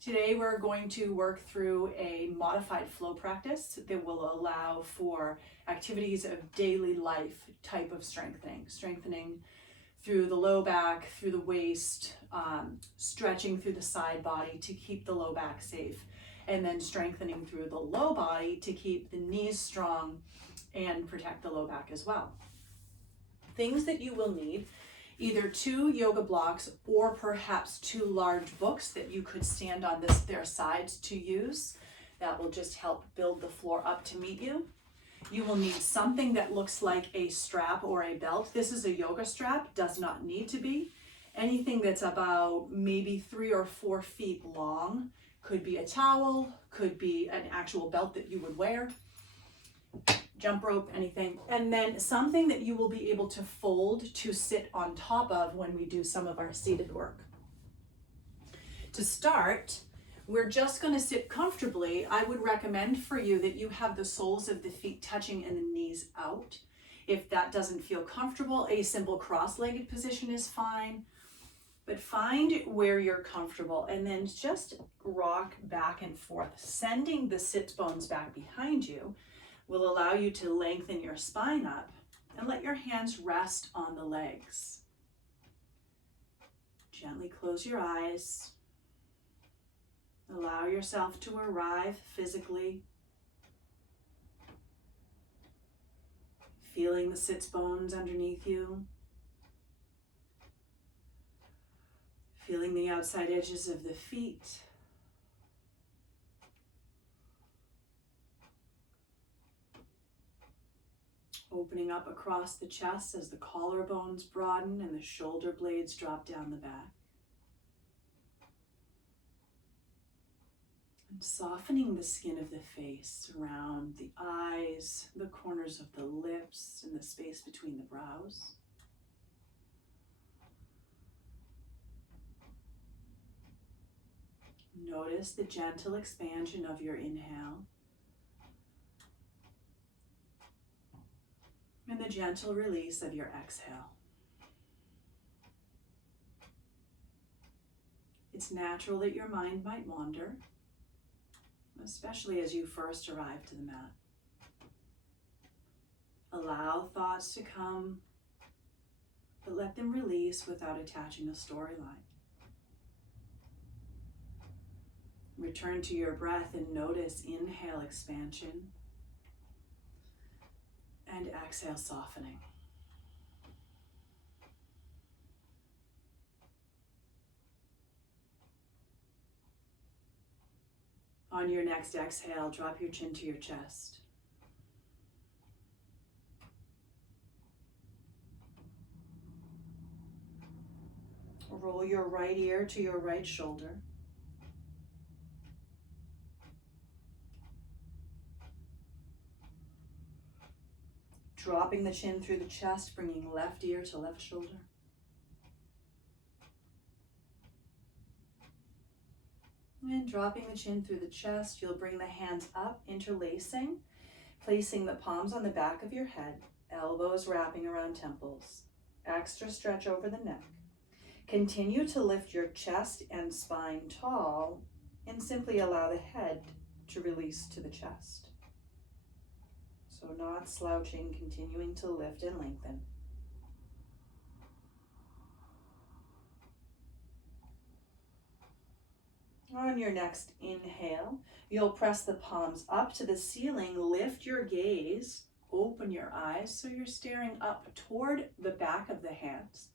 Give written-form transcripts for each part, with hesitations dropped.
Today we're going to work through a modified flow practice that will allow for activities of daily life type of strengthening through the low back, through the waist, stretching through the side body to keep the low back safe, and then strengthening through the low body to keep the knees strong and protect the low back as well. Things that you will need: either 2 yoga blocks or perhaps 2 large books that you could stand on their sides to use. That will just help build the floor up to meet you. You will need something that looks like a strap or a belt. This is a yoga strap, does not need to be. Anything that's about maybe 3 or 4 feet long. Could be a towel, could be an actual belt that you would wear. Jump rope, anything. And then something that you will be able to fold to sit on top of when we do some of our seated work. To start, we're just going to sit comfortably. I would recommend for you that you have the soles of the feet touching and the knees out. If that doesn't feel comfortable, a simple cross-legged position is fine. But find where you're comfortable and then just rock back and forth. Sending the sit bones back behind you will allow you to lengthen your spine up and let your hands rest on the legs. Gently close your eyes. Allow yourself to arrive physically, feeling the sits bones underneath you, feeling the outside edges of the feet, opening up across the chest as the collarbones broaden and the shoulder blades drop down the back. And softening the skin of the face around the eyes, the corners of the lips, and the space between the brows. Notice the gentle expansion of your inhale and the gentle release of your exhale. It's natural that your mind might wander, especially as you first arrive to the mat. Allow thoughts to come, but let them release without attaching a storyline. Return to your breath and notice inhale expansion and exhale softening. On your next exhale, drop your chin to your chest. Roll your right ear to your right shoulder. Dropping the chin through the chest, bringing left ear to left shoulder. And dropping the chin through the chest, you'll bring the hands up, interlacing, placing the palms on the back of your head, elbows wrapping around temples. Extra stretch over the neck. Continue to lift your chest and spine tall and simply allow the head to release to the chest. So not slouching, continuing to lift and lengthen. On your next inhale, you'll press the palms up to the ceiling, lift your gaze, open your eyes so you're staring up toward the back of the hands.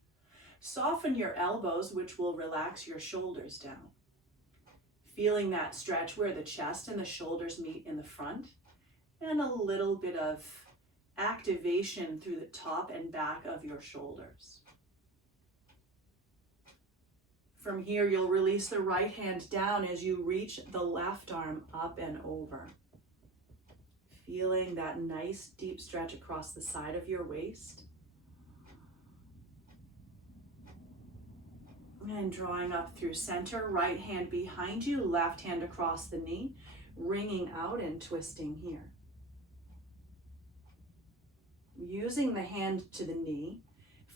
Soften your elbows, which will relax your shoulders down. Feeling that stretch where the chest and the shoulders meet in the front, and a little bit of activation through the top and back of your shoulders. From here, you'll release the right hand down as you reach the left arm up and over. Feeling that nice deep stretch across the side of your waist. And drawing up through center, right hand behind you, left hand across the knee, wringing out and twisting here. Using the hand to the knee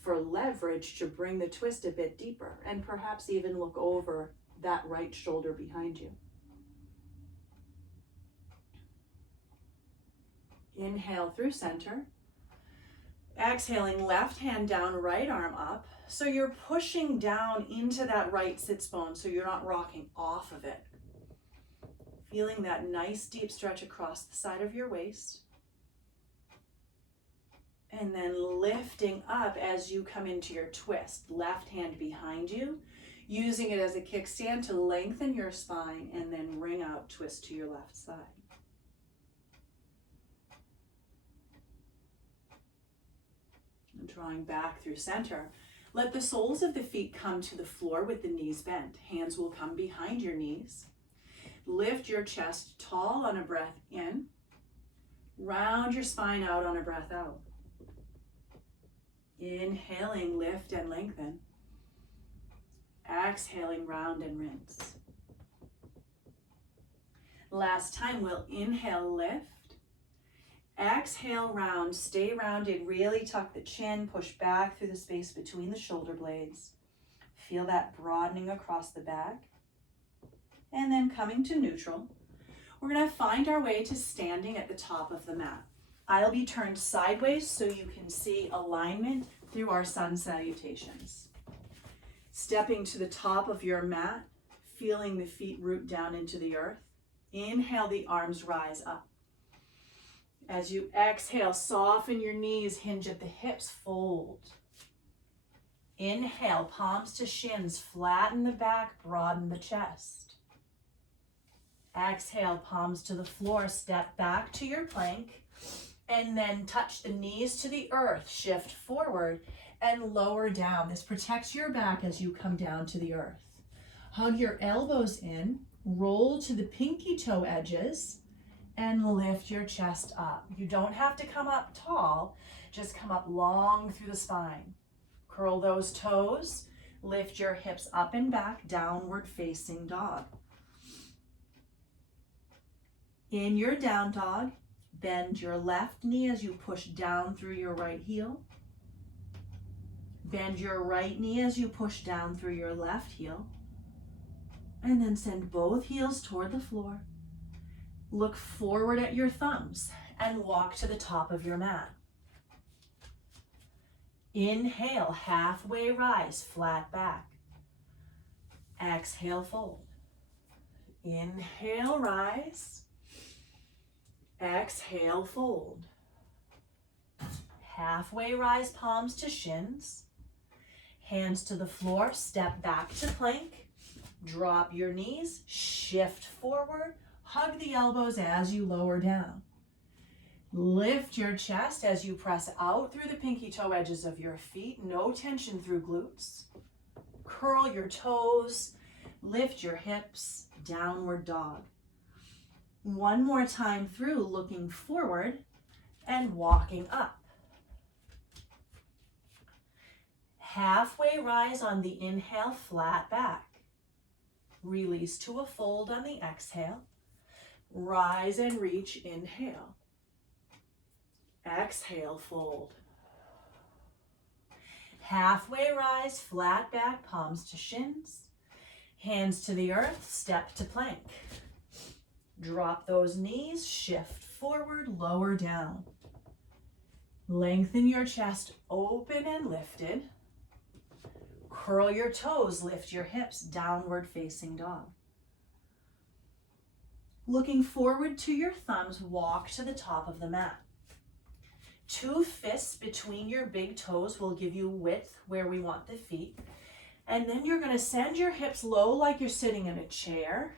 for leverage to bring the twist a bit deeper and perhaps even look over that right shoulder behind you. Inhale through center. Exhaling, left hand down, right arm up. So you're pushing down into that right sits bone so you're not rocking off of it. Feeling that nice deep stretch across the side of your waist. And then lifting up as you come into your twist. Left hand behind you, using it as a kickstand to lengthen your spine and then ring out, twist to your left side. And drawing back through center. Let the soles of the feet come to the floor with the knees bent. Hands will come behind your knees. Lift your chest tall on a breath in. Round your spine out on a breath out. Inhaling, lift and lengthen. Exhaling, round and rinse. Last time, we'll inhale, lift. Exhale, round, stay rounded, really tuck the chin, push back through the space between the shoulder blades. Feel that broadening across the back. And then coming to neutral, we're gonna find our way to standing at the top of the mat. I'll be turned sideways so you can see alignment through our sun salutations. Stepping to the top of your mat, feeling the feet root down into the earth. Inhale, the arms rise up. As you exhale, soften your knees, hinge at the hips, fold. Inhale, palms to shins, flatten the back, broaden the chest. Exhale, palms to the floor, step back to your plank, and then touch the knees to the earth, shift forward and lower down. This protects your back as you come down to the earth. Hug your elbows in, roll to the pinky toe edges, and lift your chest up. You don't have to come up tall, just come up long through the spine. Curl those toes, lift your hips up and back, downward facing dog. In your down dog, bend your left knee as you push down through your right heel. Bend your right knee as you push down through your left heel. And then send both heels toward the floor. Look forward at your thumbs and walk to the top of your mat. Inhale, halfway rise, flat back. Exhale, fold. Inhale, rise. Exhale, fold. Halfway rise, palms to shins. Hands to the floor, step back to plank. Drop your knees, shift forward. Hug the elbows as you lower down. Lift your chest as you press out through the pinky toe edges of your feet. No tension through glutes. Curl your toes. Lift your hips. Downward dog. One more time through, looking forward and walking up. Halfway rise on the inhale, flat back. Release to a fold on the exhale. Rise and reach, inhale. Exhale, fold. Halfway rise, flat back, palms to shins. Hands to the earth, step to plank. Drop those knees, shift forward, lower down. Lengthen your chest, open and lifted. Curl your toes, lift your hips, downward facing dog. Looking forward to your thumbs, walk to the top of the mat. 2 fists between your big toes will give you width where we want the feet. And then you're going to send your hips low like you're sitting in a chair.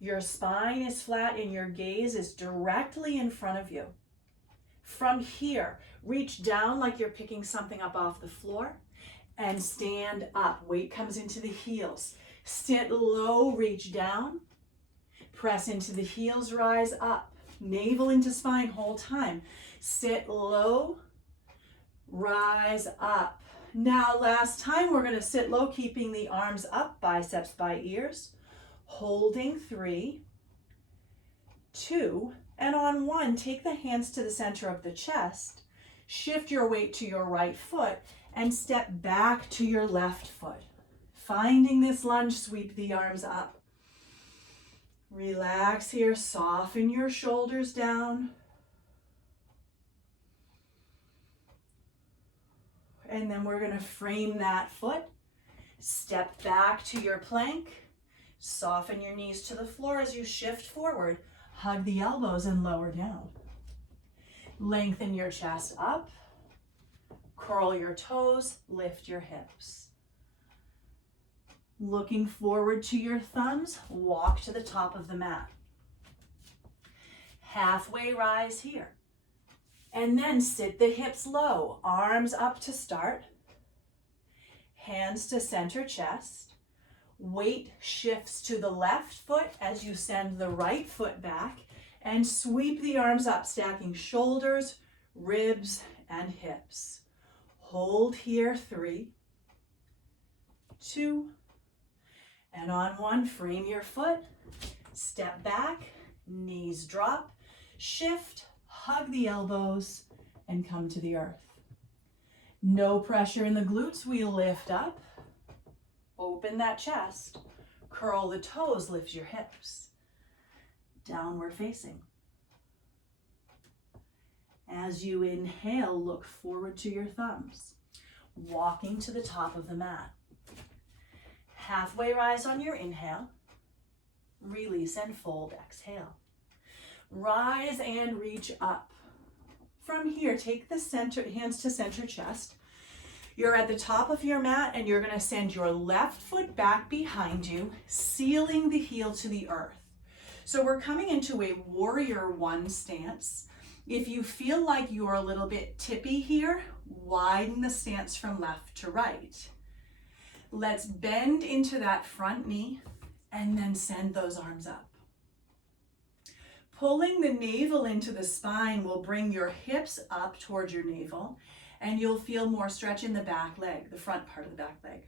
Your spine is flat and your gaze is directly in front of you. From here, reach down like you're picking something up off the floor and stand up. Weight comes into the heels. Sit low, reach down. Press into the heels, rise up. Navel into spine, whole time. Sit low, rise up. Now, last time, we're going to sit low, keeping the arms up, biceps by ears. Holding 3, 2, and on 1, take the hands to the center of the chest. Shift your weight to your right foot and step back to your left foot. Finding this lunge, sweep the arms up. Relax here, soften your shoulders down. And then we're gonna frame that foot. Step back to your plank. Soften your knees to the floor as you shift forward. Hug the elbows and lower down. Lengthen your chest up. Curl your toes, lift your hips. Looking forward to your thumbs, walk to the top of the mat. Halfway rise here. And then sit the hips low, arms up to start. Hands to center chest. Weight shifts to the left foot as you send the right foot back, and sweep the arms up, stacking shoulders, ribs, and hips. Hold here, 3, 2, and on 1, frame your foot, step back, knees drop, shift, hug the elbows, and come to the earth. No pressure in the glutes, we lift up, open that chest, curl the toes, lift your hips, downward facing. As you inhale, look forward to your thumbs, walking to the top of the mat. Halfway rise on your inhale, release and fold, exhale. Rise and reach up. From here, take the hands to center chest. You're at the top of your mat and you're gonna send your left foot back behind you, sealing the heel to the earth. So we're coming into a warrior 1 stance. If you feel like you're a little bit tippy here, widen the stance from left to right. Let's bend into that front knee and then send those arms up. Pulling the navel into the spine will bring your hips up towards your navel, and you'll feel more stretch in the back leg, the front part of the back leg.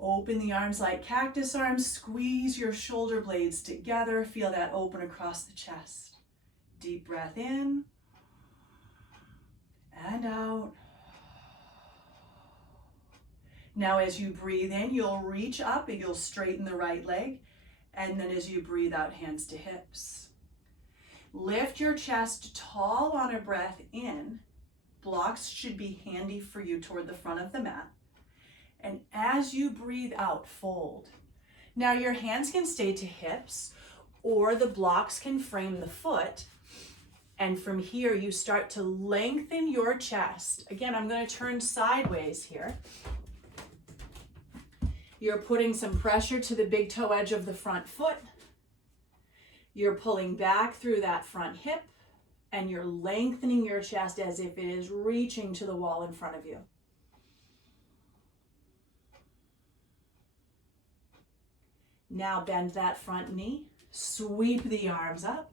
Open the arms like cactus arms, squeeze your shoulder blades together, feel that open across the chest. Deep breath in and out. Now as you breathe in, you'll reach up and you'll straighten the right leg. And then as you breathe out, hands to hips. Lift your chest tall on a breath in. Blocks should be handy for you toward the front of the mat. And as you breathe out, fold. Now your hands can stay to hips, or the blocks can frame the foot. And from here, you start to lengthen your chest. Again, I'm going to turn sideways here. You're putting some pressure to the big toe edge of the front foot. You're pulling back through that front hip, and you're lengthening your chest as if it is reaching to the wall in front of you. Now bend that front knee, sweep the arms up.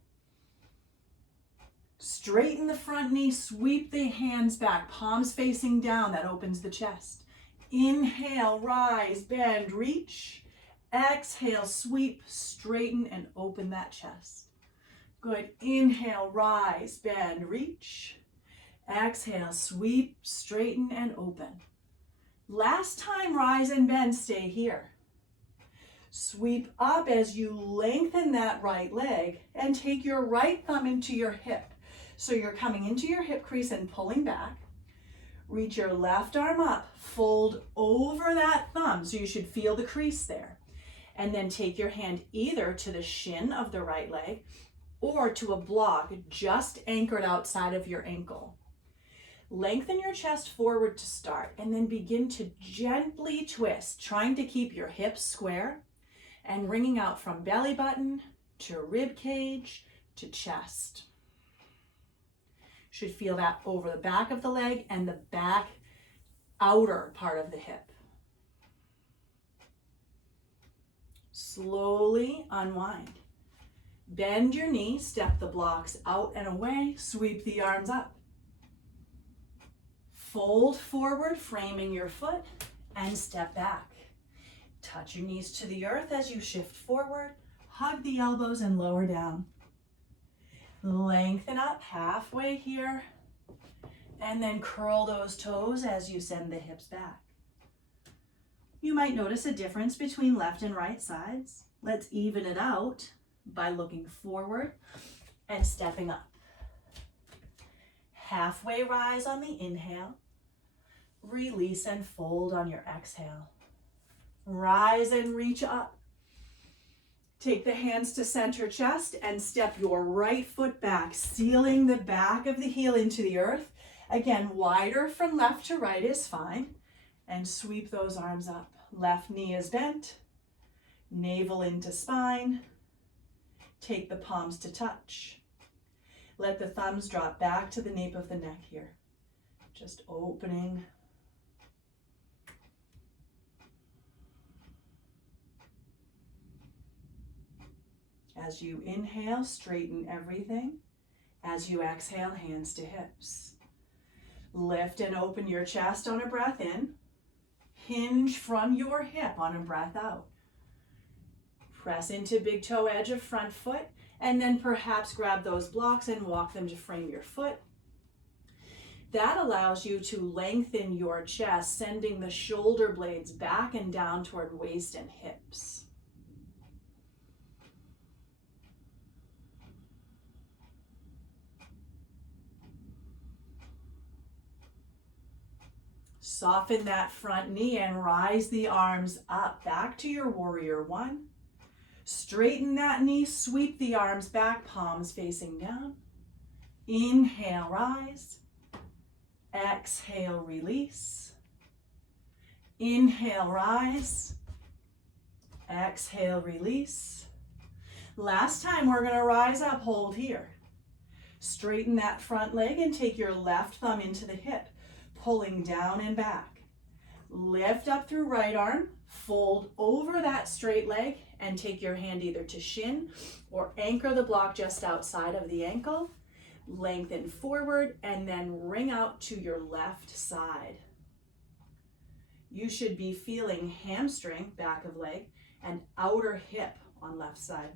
Straighten the front knee, sweep the hands back, palms facing down, that opens the chest. Inhale, rise, bend, reach. Exhale, sweep, straighten, and open that chest. Good. Inhale, rise, bend, reach. Exhale, sweep, straighten, and open. Last time, rise and bend, stay here. Sweep up as you lengthen that right leg and take your right thumb into your hip. So you're coming into your hip crease and pulling back. Reach your left arm up, fold over that thumb, so you should feel the crease there. And then take your hand either to the shin of the right leg or to a block just anchored outside of your ankle. Lengthen your chest forward to start and then begin to gently twist, trying to keep your hips square and wringing out from belly button to rib cage to chest. Should feel that over the back of the leg and the back outer part of the hip. Slowly unwind. Bend your knee, step the blocks out and away, sweep the arms up. Fold forward, framing your foot, and step back. Touch your knees to the earth as you shift forward, hug the elbows and lower down. Lengthen up halfway here, and then curl those toes as you send the hips back. You might notice a difference between left and right sides. Let's even it out by looking forward and stepping up. Halfway rise on the inhale. Release and fold on your exhale. Rise and reach up. Take the hands to center chest and step your right foot back, sealing the back of the heel into the earth. Again, wider from left to right is fine. And sweep those arms up. Left knee is bent. Navel into spine. Take the palms to touch. Let the thumbs drop back to the nape of the neck here. Just opening. As you inhale, straighten everything. As you exhale, hands to hips. Lift and open your chest on a breath in. Hinge from your hip on a breath out. Press into big toe edge of front foot, and then perhaps grab those blocks and walk them to frame your foot. That allows you to lengthen your chest, sending the shoulder blades back and down toward waist and hips. Soften that front knee and rise the arms up, back to your warrior one. Straighten that knee, sweep the arms back, palms facing down. Inhale, rise. Exhale, release. Inhale, rise. Exhale, release. Last time, we're gonna rise up, hold here. Straighten that front leg and take your left thumb into the hip, pulling down and back. Lift up through right arm, fold over that straight leg, and take your hand either to shin or anchor the block just outside of the ankle. Lengthen forward and then ring out to your left side. You should be feeling hamstring, back of leg, and outer hip on left side.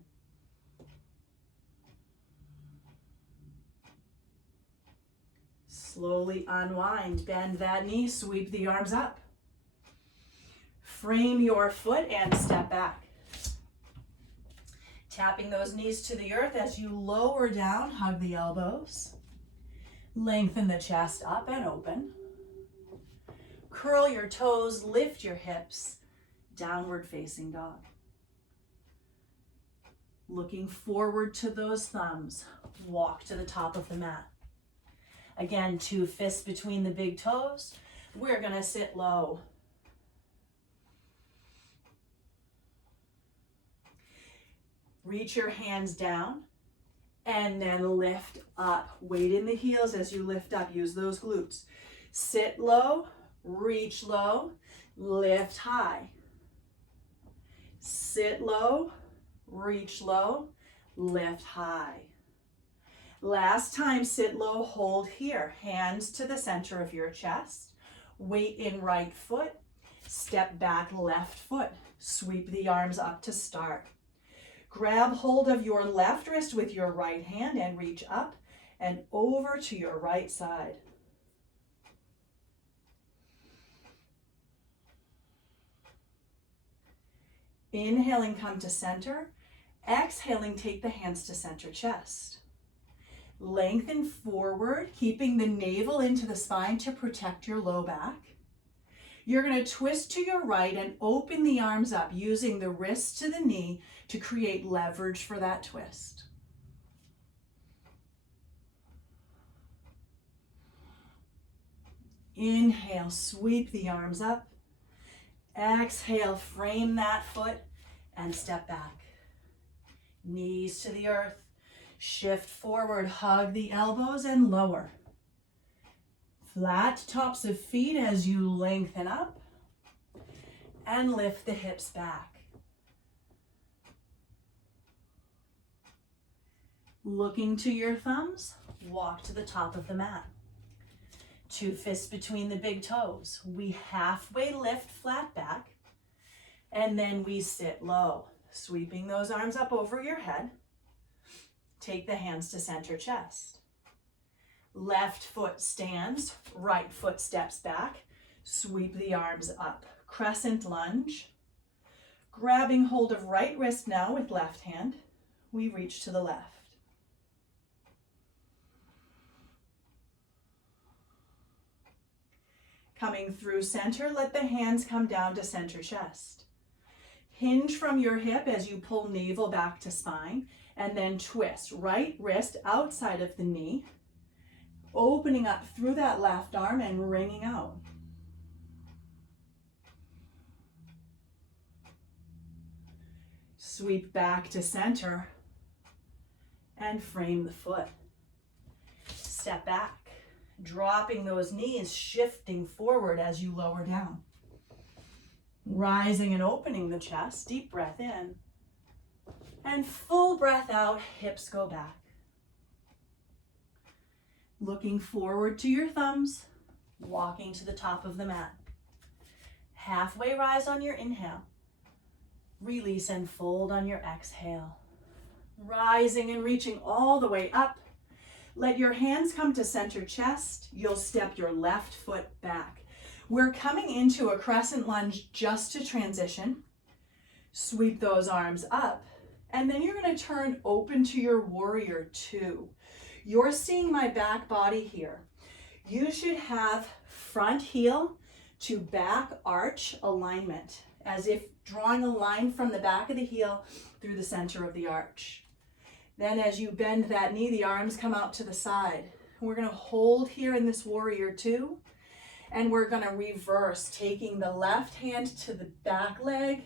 Slowly unwind, bend that knee, sweep the arms up. Frame your foot and step back. Tapping those knees to the earth as you lower down, hug the elbows. Lengthen the chest up and open. Curl your toes, lift your hips, downward facing dog. Looking forward to those thumbs, walk to the top of the mat. Again, 2 fists between the big toes. We're gonna sit low. Reach your hands down and then lift up. Weight in the heels as you lift up. Use those glutes. Sit low, reach low, lift high. Sit low, reach low, lift high. Last time, sit low, hold here. Hands to the center of your chest. Weight in right foot. Step back left foot. Sweep the arms up to start. Grab hold of your left wrist with your right hand and reach up and over to your right side. Inhaling, come to center. Exhaling, take the hands to center chest. Lengthen forward, keeping the navel into the spine to protect your low back. You're going to twist to your right and open the arms up, using the wrist to the knee to create leverage for that twist. Inhale, sweep the arms up. Exhale, frame that foot and step back. Knees to the earth. Shift forward, hug the elbows and lower. Flat tops of feet as you lengthen up and lift the hips back. Looking to your thumbs, walk to the top of the mat. 2 fists between the big toes. We halfway lift flat back, and then we sit low, sweeping those arms up over your head. Take the hands to center chest. Left foot stands, right foot steps back. Sweep the arms up. crescent lunge. Grabbing hold of right wrist now with left hand, we reach to the left. Coming through center, let the hands come down to center chest. Hinge from your hip as you pull navel back to spine, and then twist. Right wrist outside of the knee, opening up through that left arm and wringing out. Sweep back to center and frame the foot. Step back. Dropping those knees, shifting forward as you lower down. Rising and opening the chest, deep breath in. And full breath out, hips go back. Looking forward to your thumbs, walking to the top of the mat. Halfway rise on your inhale. Release and fold on your exhale. Rising and reaching all the way up. Let your hands come to center chest. You'll step your left foot back. We're coming into a crescent lunge just to transition. Sweep those arms up. And then you're going to turn open to your warrior two. You're seeing my back body here. You should have front heel to back arch alignment, as if drawing a line from the back of the heel through the center of the arch. Then as you bend that knee, the arms come out to the side. We're going to hold here in this warrior two, and we're going to reverse, taking the left hand to the back leg,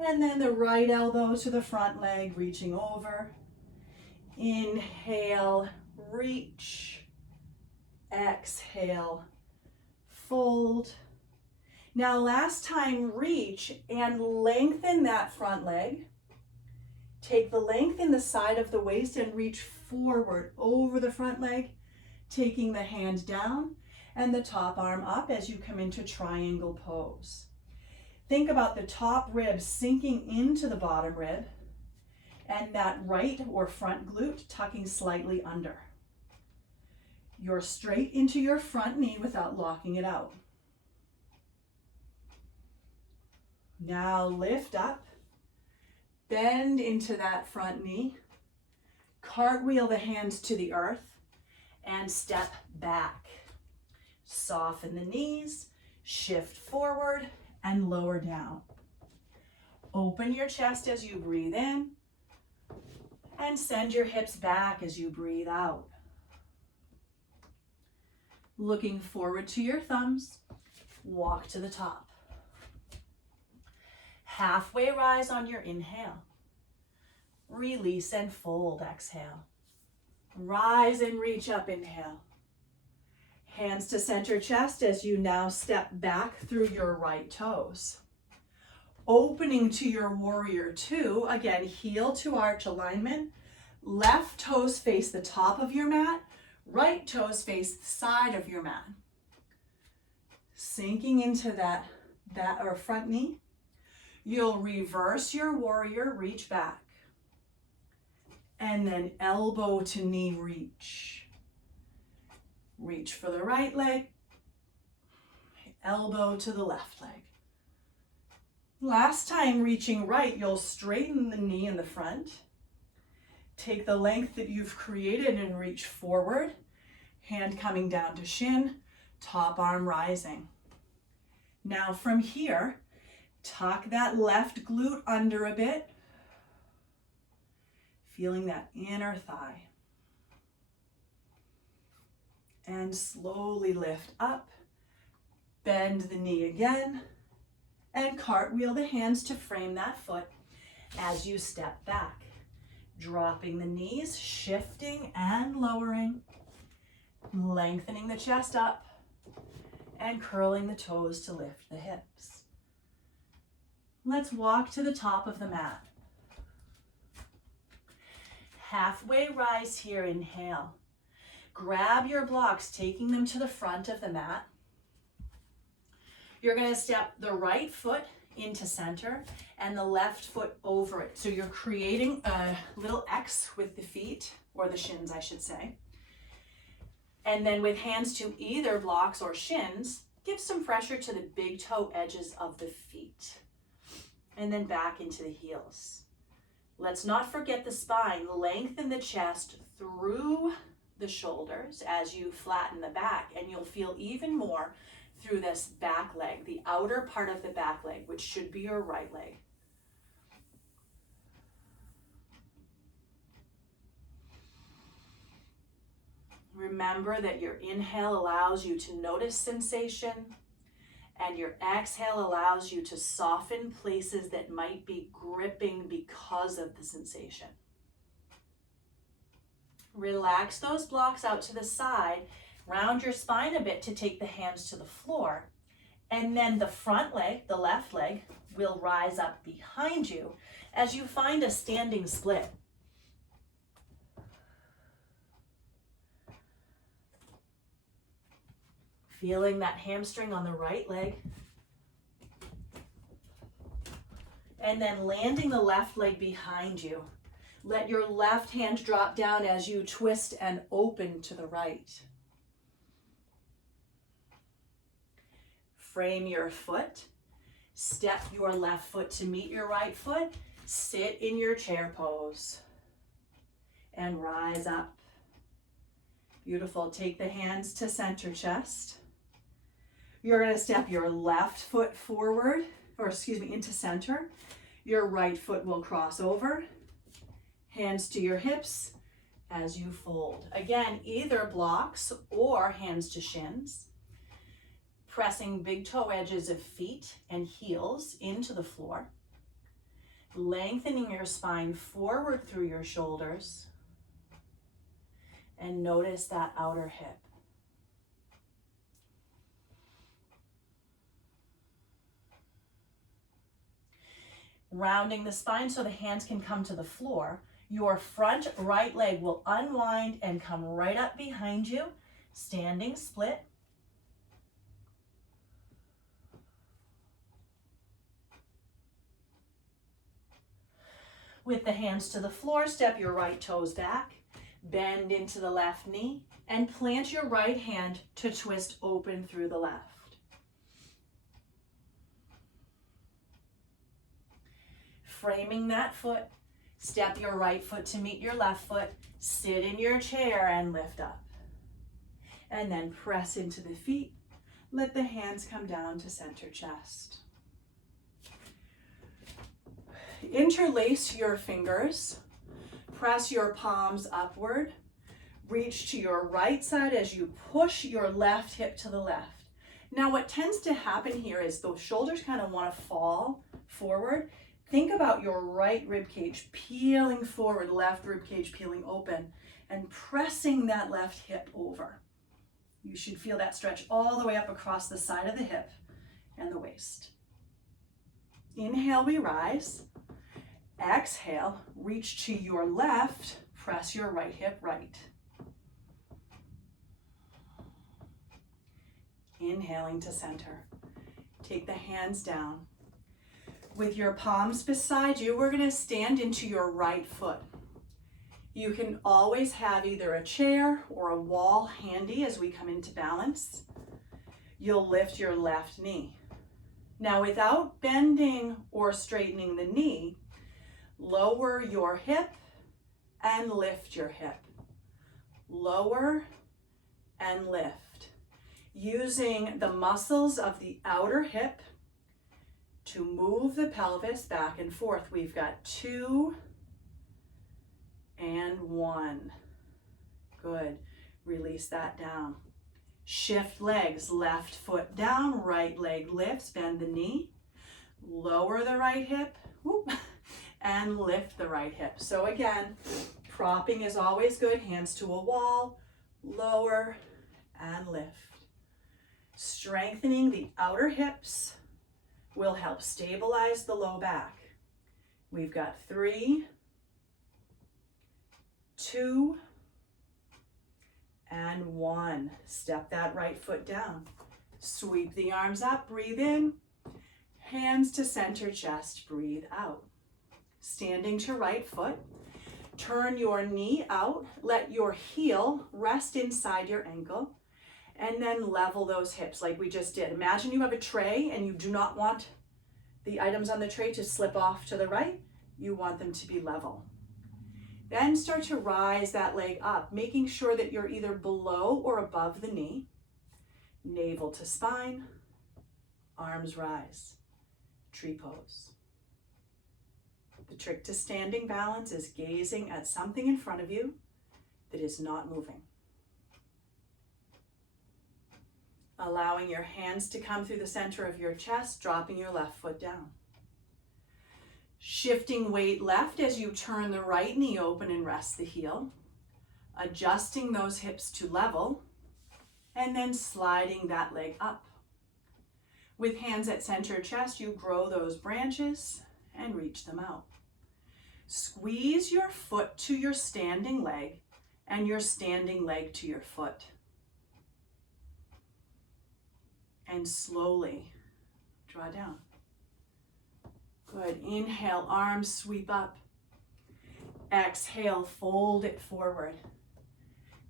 and then the right elbow to the front leg, reaching over. Inhale, reach. Exhale, fold. Now last time, reach and lengthen that front leg. Take the length in the side of the waist and reach forward over the front leg, taking the hand down and the top arm up as you come into triangle pose. Think about the top rib sinking into the bottom rib and that right or front glute tucking slightly under. You're straight into your front knee without locking it out. Now lift up. Bend into that front knee, cartwheel the hands to the earth, and step back. Soften the knees, shift forward, and lower down. Open your chest as you breathe in, and send your hips back as you breathe out. Looking forward to your thumbs, walk to the top. Halfway rise on your inhale. Release and fold, exhale. Rise and reach up, inhale. Hands to center chest as you now step back through your right toes. Opening to your warrior two, again, heel to arch alignment. Left toes face the top of your mat. Right toes face the side of your mat. Sinking into that or front knee. You'll reverse your warrior, reach back. And then elbow to knee reach. Reach for the right leg. Elbow to the left leg. Last time reaching right, you'll straighten the knee in the front. Take the length that you've created and reach forward. Hand coming down to shin, top arm rising. Now from here, tuck that left glute under a bit. Feeling that inner thigh. And slowly lift up. Bend the knee again. And cartwheel the hands to frame that foot as you step back. Dropping the knees, shifting and lowering. Lengthening the chest up. And curling the toes to lift the hips. Let's walk to the top of the mat. Halfway rise here, inhale. Grab your blocks, taking them to the front of the mat. You're going to step the right foot into center and the left foot over it. So you're creating a little X with the feet, or the shins, I should say. And then with hands to either blocks or shins, Give some pressure to the big toe edges of the feet. And then back into the heels. Let's not forget the spine. Lengthen the chest through the shoulders as you flatten the back, and you'll feel even more through this back leg, the outer part of the back leg, which should be your right leg. Remember that your inhale allows you to notice sensation, and your exhale allows you to soften places that might be gripping because of the sensation. Relax those blocks out to the side, round your spine a bit to take the hands to the floor, and then the front leg, the left leg, will rise up behind you as you find a standing split. Feeling that hamstring on the right leg. And then landing the left leg behind you. Let your left hand drop down as you twist and open to the right. Frame your foot. Step your left foot to meet your right foot. Sit in your chair pose. And rise up. Beautiful. Take the hands to center chest. You're going to step your left foot forward, into center. Your right foot will cross over. Hands to your hips as you fold. Again, either blocks or hands to shins. Pressing big toe edges of feet and heels into the floor. Lengthening your spine forward through your shoulders. And notice that outer hip. Rounding the spine so the hands can come to the floor. Your front right leg will unwind and come right up behind you. Standing split. With the hands to the floor, step your right toes back. Bend into the left knee and plant your right hand to twist open through the left. Framing that foot, step your right foot to meet your left foot, sit in your chair and lift up. And then press into the feet, let the hands come down to center chest. Interlace your fingers, press your palms upward, reach to your right side as you push your left hip to the left. Now what tends to happen here is those shoulders kind of want to fall forward. Think about your right rib cage peeling forward, left rib cage peeling open, and pressing that left hip over. You should feel that stretch all the way up across the side of the hip and the waist. Inhale, we rise. Exhale, reach to your left, press your right hip right. Inhaling to center. Take the hands down. With your palms beside you, we're going to stand into your right foot. You can always have either a chair or a wall handy as we come into balance. You'll lift your left knee. Now, without bending or straightening the knee, lower your hip and lift your hip. Lower and lift. Using the muscles of the outer hip to move the pelvis back and forth. We've got 2 and 1. Good. Release that down. Shift legs, left foot down, right leg lifts, bend the knee, lower the right hip, whoop, and lift the right hip. So again, propping is always good. Hands to a wall, lower and lift. Strengthening the outer hips will help stabilize the low back. We've got 3, 2, and 1. Step that right foot down. Sweep the arms up, breathe in. Hands to center chest, breathe out. Standing to right foot. Turn your knee out. Let your heel rest inside your ankle. And then level those hips like we just did. Imagine you have a tray and you do not want the items on the tray to slip off to the right. You want them to be level. Then start to rise that leg up, making sure that you're either below or above the knee. Navel to spine, arms rise, tree pose. The trick to standing balance is gazing at something in front of you that is not moving. Allowing your hands to come through the center of your chest, dropping your left foot down. Shifting weight left as you turn the right knee open and rest the heel. Adjusting those hips to level, and then sliding that leg up. With hands at center chest, you grow those branches and reach them out. Squeeze your foot to your standing leg and your standing leg to your foot. And slowly draw down. Good. Inhale, arms sweep up. Exhale, fold it forward.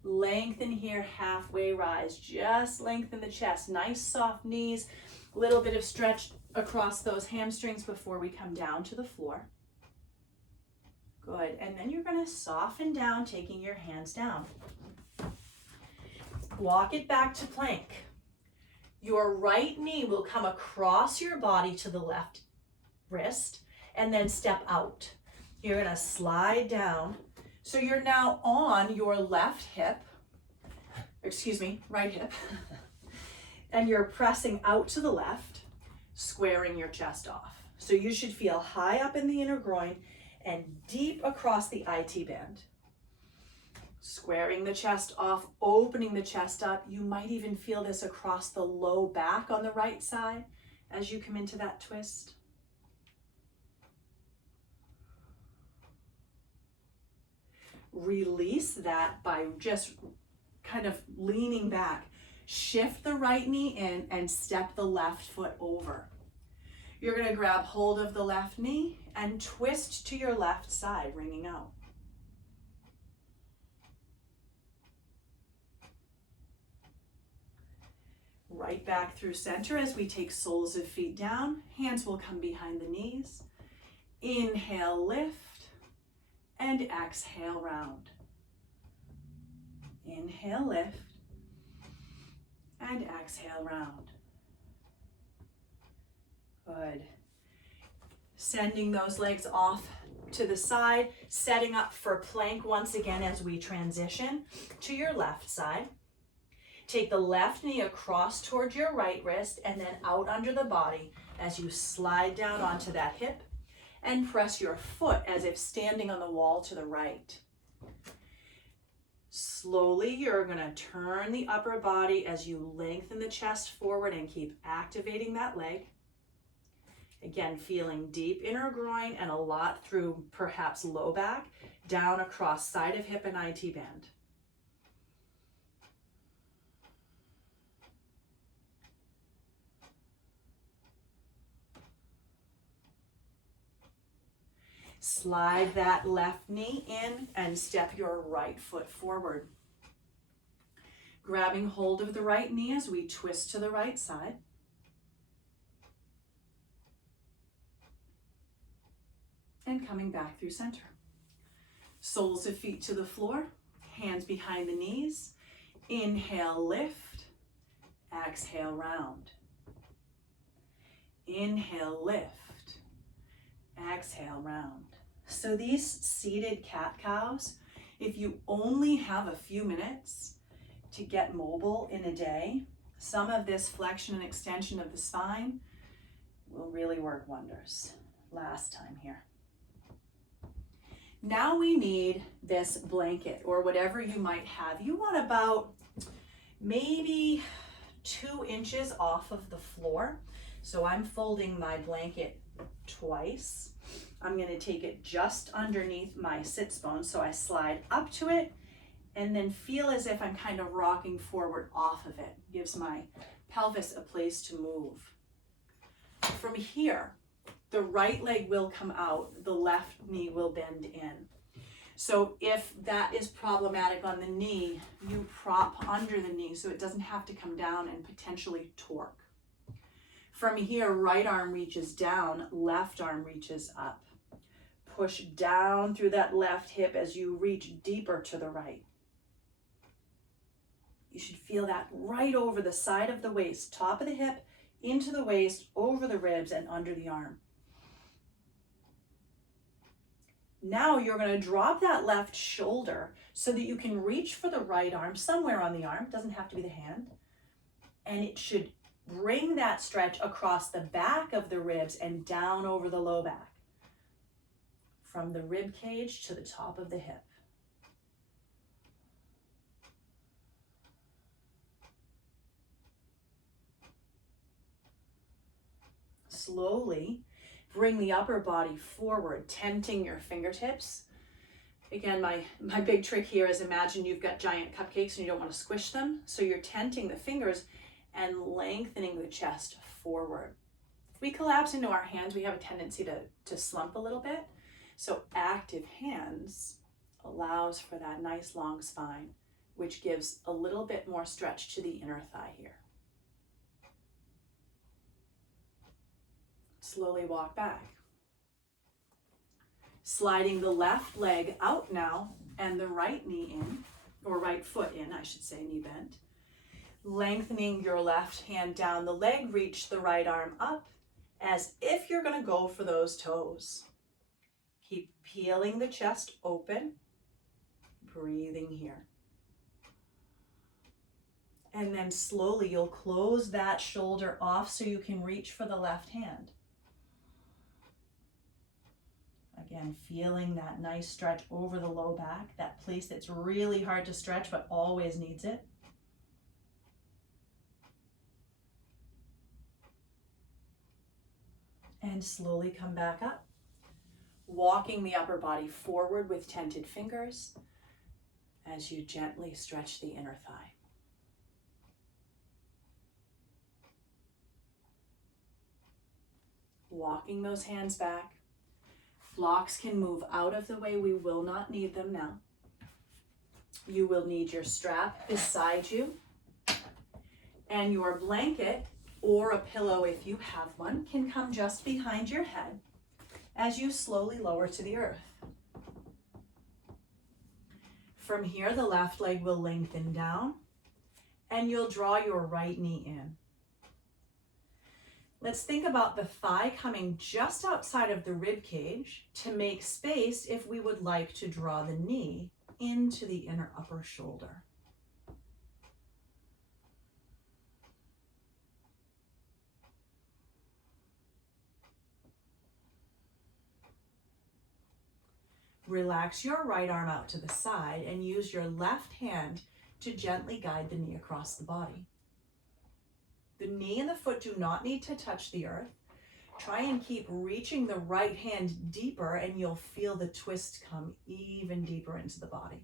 Lengthen here, halfway rise. Just lengthen the chest. Nice soft knees. A little bit of stretch across those hamstrings before we come down to the floor. Good. And then you're going to soften down, taking your hands down. Walk it back to plank. Your right knee will come across your body to the left wrist and then step out. You're going to slide down. So you're now on your left hip, right hip, and you're pressing out to the left, squaring your chest off. So you should feel high up in the inner groin and deep across the IT band. Squaring the chest off, opening the chest up. You might even feel this across the low back on the right side as you come into that twist. Release that by just kind of leaning back. Shift the right knee in and step the left foot over. You're going to grab hold of the left knee and twist to your left side, wringing out. Right back through center as we take soles of feet down. Hands will come behind the knees. Inhale, lift, and exhale, round. Inhale, lift, and exhale, round. Good. Sending those legs off to the side, setting up for plank once again as we transition to your left side. Take the left knee across towards your right wrist and then out under the body as you slide down onto that hip and press your foot as if standing on the wall to the right. Slowly, you're going to turn the upper body as you lengthen the chest forward and keep activating that leg. Again, feeling deep inner groin and a lot through perhaps low back, down across side of hip and IT band. Slide that left knee in and step your right foot forward. Grabbing hold of the right knee as we twist to the right side. And coming back through center. Soles of feet to the floor, hands behind the knees. Inhale, lift. Exhale, round. Inhale, lift. Exhale, round. So these seated cat-cows, if you only have a few minutes to get mobile in a day, some of this flexion and extension of the spine will really work wonders. Last time here. Now we need this blanket or whatever you might have. You want about maybe 2 inches off of the floor. So I'm folding my blanket twice. I'm going to take it just underneath my sits bone, so I slide up to it and then feel as if I'm kind of rocking forward off of it. Gives my pelvis a place to move. From here, the right leg will come out, the left knee will bend in. So if that is problematic on the knee, you prop under the knee so it doesn't have to come down and potentially torque. From here, right arm reaches down, left arm reaches up. Push down through that left hip as you reach deeper to the right. You should feel that right over the side of the waist, top of the hip, into the waist, over the ribs, and under the arm. Now you're going to drop that left shoulder so that you can reach for the right arm, somewhere on the arm, doesn't have to be the hand, and it should bring that stretch across the back of the ribs and down over the low back, from the rib cage to the top of the hip. Slowly bring the upper body forward, tenting your fingertips. Again, my big trick here is imagine you've got giant cupcakes and you don't want to squish them. So you're tenting the fingers and lengthening the chest forward. If we collapse into our hands, we have a tendency to slump a little bit. So active hands allows for that nice long spine, which gives a little bit more stretch to the inner thigh here. Slowly walk back. Sliding the left leg out now and the right knee in, or right foot in, I should say, knee bent. Lengthening your left hand down the leg, reach the right arm up as if you're going to go for those toes. Keep peeling the chest open, breathing here. And then slowly you'll close that shoulder off so you can reach for the left hand. Again, feeling that nice stretch over the low back, that place that's really hard to stretch but always needs it. And slowly come back up, walking the upper body forward with tented fingers as you gently stretch the inner thigh. Walking those hands back. Blocks can move out of the way. We will not need them now. You will need your strap beside you, and your blanket or a pillow, if you have one, can come just behind your head as you slowly lower to the earth. From here, the left leg will lengthen down, and you'll draw your right knee in. Let's think about the thigh coming just outside of the rib cage to make space if we would like to draw the knee into the inner upper shoulder. Relax your right arm out to the side and use your left hand to gently guide the knee across the body. The knee and the foot do not need to touch the earth. Try and keep reaching the right hand deeper, and you'll feel the twist come even deeper into the body.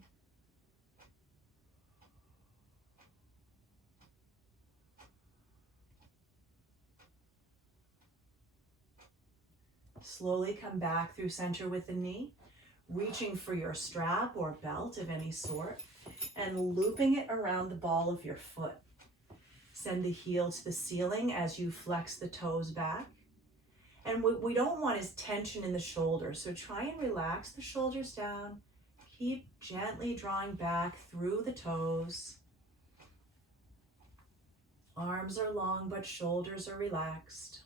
Slowly come back through center with the knee, reaching for your strap or belt of any sort, and looping it around the ball of your foot. Send the heel to the ceiling as you flex the toes back. And what we don't want is tension in the shoulders, so try and relax the shoulders down. Keep gently drawing back through the toes. Arms are long, but shoulders are relaxed.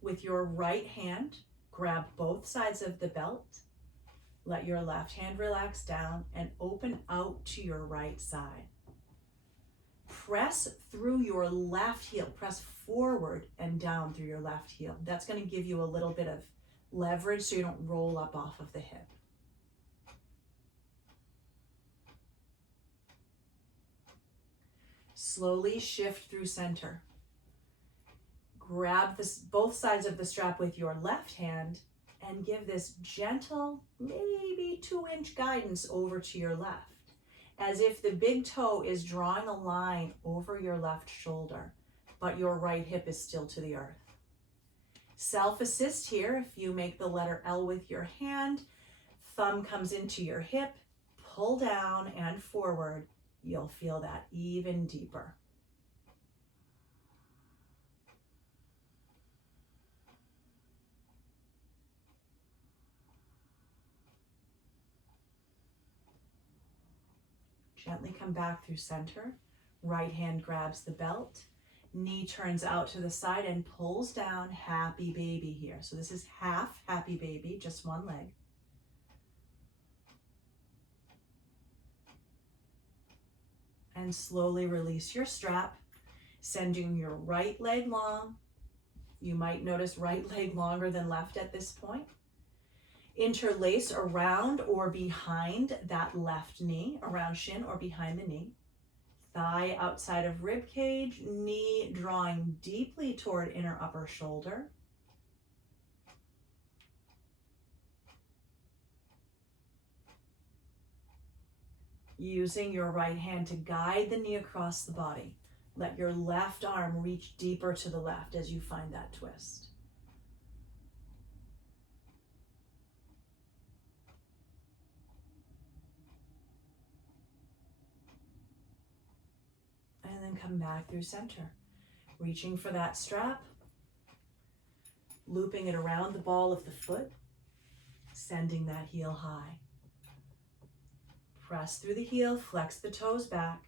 With your right hand, grab both sides of the belt. Let your left hand relax down and open out to your right side. Press through your left heel. Press forward and down through your left heel. That's going to give you a little bit of leverage so you don't roll up off of the hip. Slowly shift through center. Grab both sides of the strap with your left hand and give this gentle, maybe 2-inch guidance over to your left, as if the big toe is drawing a line over your left shoulder, but your right hip is still to the earth. Self-assist here. If you make the letter L with your hand, thumb comes into your hip, pull down and forward. You'll feel that even deeper. Gently come back through center. Right hand grabs the belt. Knee turns out to the side and pulls down, happy baby here. So this is half happy baby, just one leg. And slowly release your strap, sending your right leg long. You might notice right leg longer than left at this point. Interlace around or behind that left knee, around shin or behind the knee. Thigh outside of rib cage, knee drawing deeply toward inner upper shoulder. Using your right hand to guide the knee across the body. Let your left arm reach deeper to the left as you find that twist. And then come back through center. Reaching for that strap, looping it around the ball of the foot, sending that heel high. Press through the heel, flex the toes back,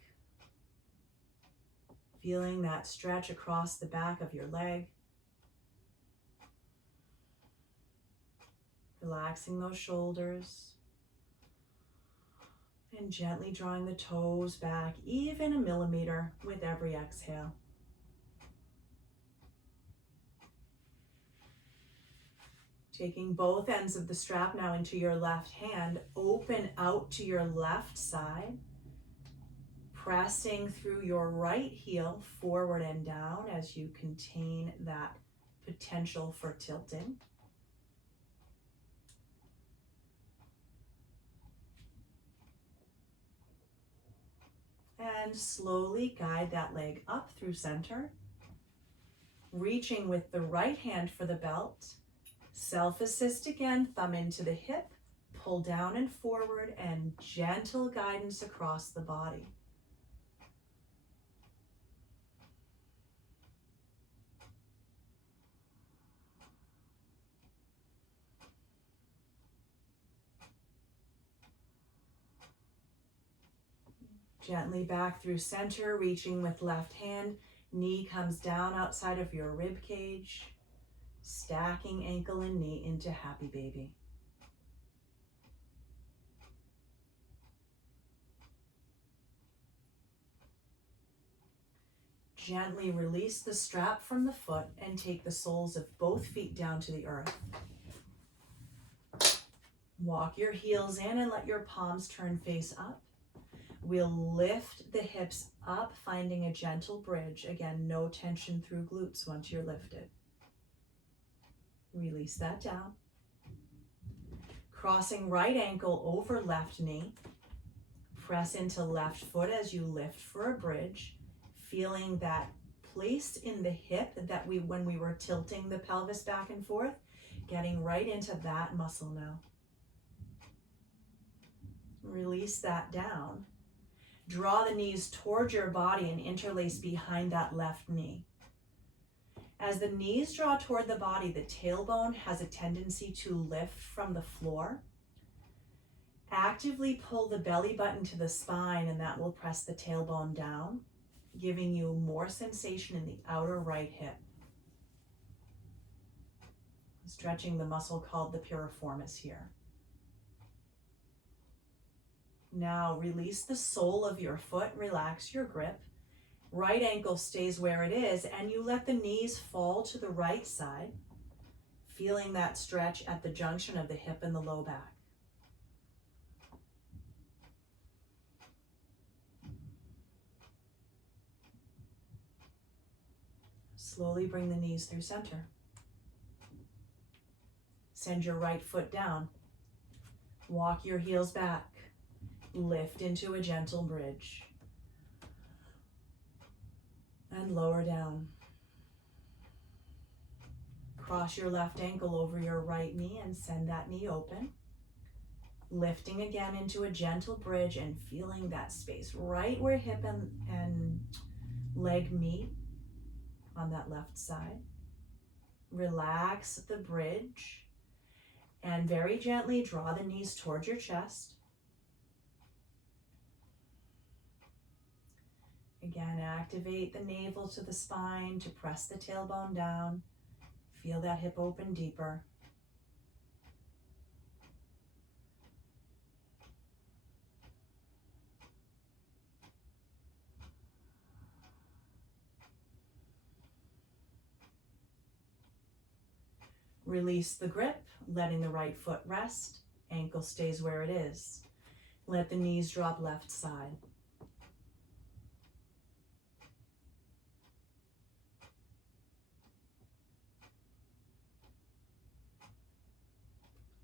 feeling that stretch across the back of your leg. Relaxing those shoulders and gently drawing the toes back even a millimeter with every exhale. Taking both ends of the strap now into your left hand, open out to your left side, pressing through your right heel forward and down as you contain that potential for tilting. And slowly guide that leg up through center, reaching with the right hand for the belt. Self-assist again, thumb into the hip, pull down and forward, and gentle guidance across the body. Gently back through center, reaching with left hand, knee comes down outside of your rib cage, stacking ankle and knee into happy baby. Gently release the strap from the foot and take the soles of both feet down to the earth. Walk your heels in and let your palms turn face up. We'll lift the hips up, finding a gentle bridge. Again, no tension through glutes once you're lifted. Release that down. Crossing right ankle over left knee. Press into left foot as you lift for a bridge, feeling that place in the hip that when we were tilting the pelvis back and forth, getting right into that muscle now. Release that down. Draw the knees towards your body and interlace behind that left knee. As the knees draw toward the body, the tailbone has a tendency to lift from the floor. Actively pull the belly button to the spine, and that will press the tailbone down, giving you more sensation in the outer right hip. Stretching the muscle called the piriformis here. Now release the sole of your foot, relax your grip. Right ankle stays where it is, and you let the knees fall to the right side, feeling that stretch at the junction of the hip and the low back. Slowly bring the knees through center. Send your right foot down. Walk your heels back. Lift into a gentle bridge. And lower down. Cross your left ankle over your right knee and send that knee open. Lifting again into a gentle bridge and feeling that space right where hip and leg meet on that left side. Relax the bridge and very gently draw the knees towards your chest. Again, activate the navel to the spine to press the tailbone down. Feel that hip open deeper. Release the grip, letting the right foot rest. Ankle stays where it is. Let the knees drop left side.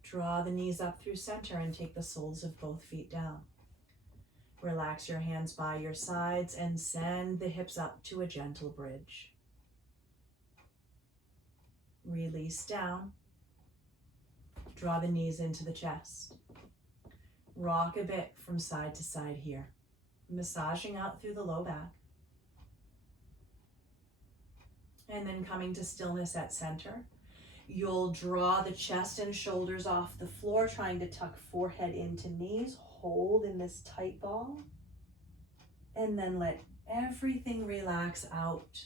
Draw the knees up through center and take the soles of both feet down. Relax your hands by your sides and send the hips up to a gentle bridge. Release down. Draw the knees into the chest. Rock a bit from side to side here, massaging out through the low back. And then coming to stillness at center. You'll draw the chest and shoulders off the floor, trying to tuck forehead into knees. Hold in this tight ball. And then let everything relax out.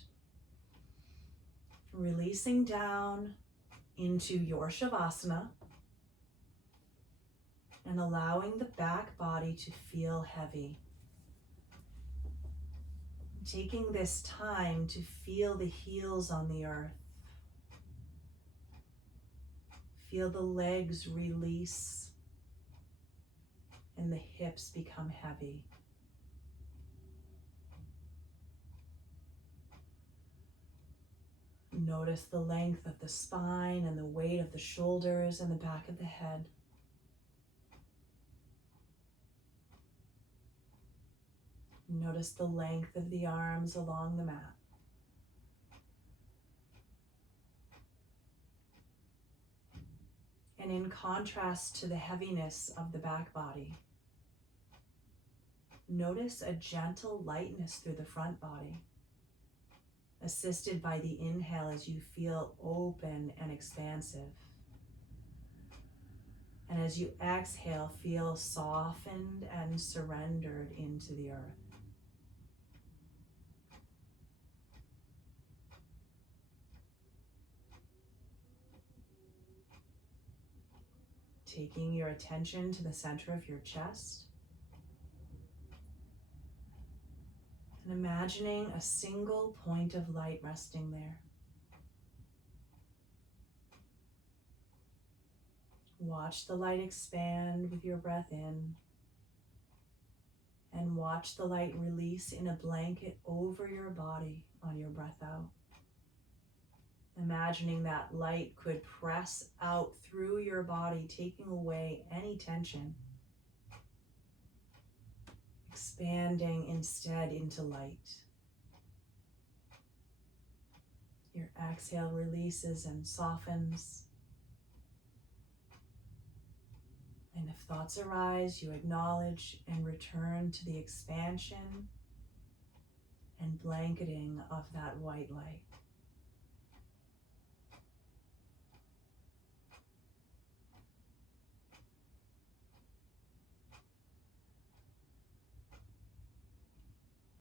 Releasing down into your Shavasana. And allowing the back body to feel heavy. Taking this time to feel the heels on the earth. Feel the legs release and the hips become heavy. Notice the length of the spine and the weight of the shoulders and the back of the head. Notice the length of the arms along the mat. And in contrast to the heaviness of the back body, notice a gentle lightness through the front body, assisted by the inhale as you feel open and expansive. And as you exhale, feel softened and surrendered into the earth. Taking your attention to the center of your chest and imagining a single point of light resting there. Watch the light expand with your breath in and watch the light release in a blanket over your body on your breath out. Imagining that light could press out through your body, taking away any tension. Expanding instead into light. Your exhale releases and softens. And if thoughts arise, you acknowledge and return to the expansion and blanketing of that white light.